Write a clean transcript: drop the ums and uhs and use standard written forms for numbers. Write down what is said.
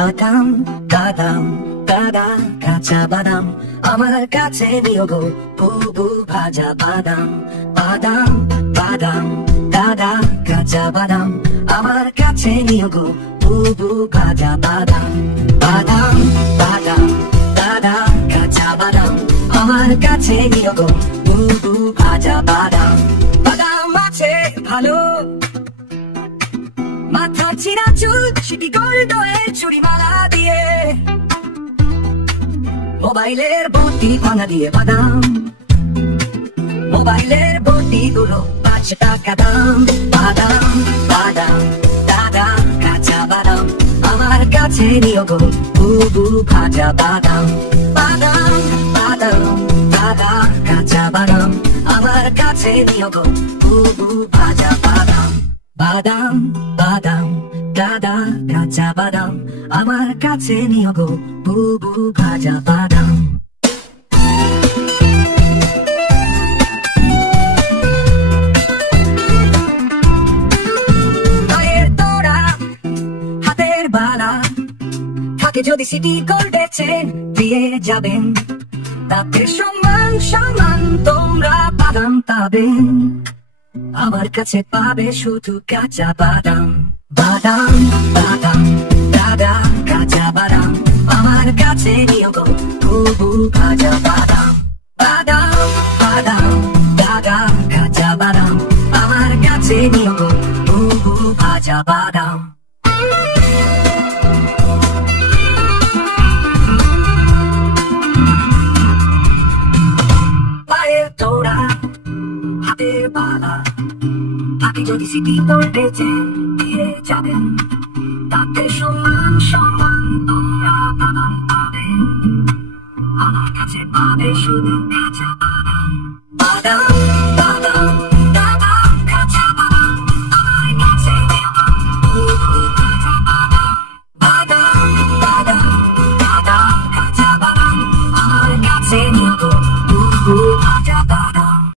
বাদাম বাদাম দাদা কাঁচা বাদাম আমার কাছে নিও গো বুবু ভাজা বাদাম বাদাম বাদাম দাদা কাঁচা বাদাম আমার কাছে নিও গো বুবু ভাজা বাদাম বাদাম বাদাম দাদা কাঁচা বাদাম আমার কাছে নিও গো বুবু ভাজা বাদাম বাদাম আছে ভালো মাথা চিরা চুল সিটি গোল্ড চুরি মালা দিয়ে মোবাইলের বটি ভাঙা দিয়ে বাদাম মোবাইলের বটি গুলো 5 টাকা দাম বাদাম বাদাম দাদা কাঁচা বাদাম আমার কাছে নিও গো বুবু ভাজা বাদাম বাদাম বাদাম দাদা কাঁচা বাদাম আমার কাছে নিও গো বুবু ভাজা বাদাম বাদাম বাদাম দাদা কাঁচা বাদাম আমার কাছে নিও গো বুবু ভাজা বাদাম পায়ের তোড়া হাতের বালা থাকে যদি সিটি গোল্ডের চেন দিয়ে যাবেন তাতে সমান সমান তোমরা বাদাম পাবেন আমার কাছে পাবে শুধু কাঁচা বাদাম বাদাম বাদাম দাদা কাঁচা বাদাম আমার কাছে নিও গো বুবু ভাজা বাদাম বাদাম বাদাম দাদা কাঁচা বাদাম আমার কাছে নিও গো বুবু ভাজা বাদাম পায়ের তোড়া হাতের বালা থাকে যদি সিটি গোল্ডে দিয়ে যাবেন তাতে সমান সমান তোমরা বাদাম পাবেন আমার কাছে পাবে শুধু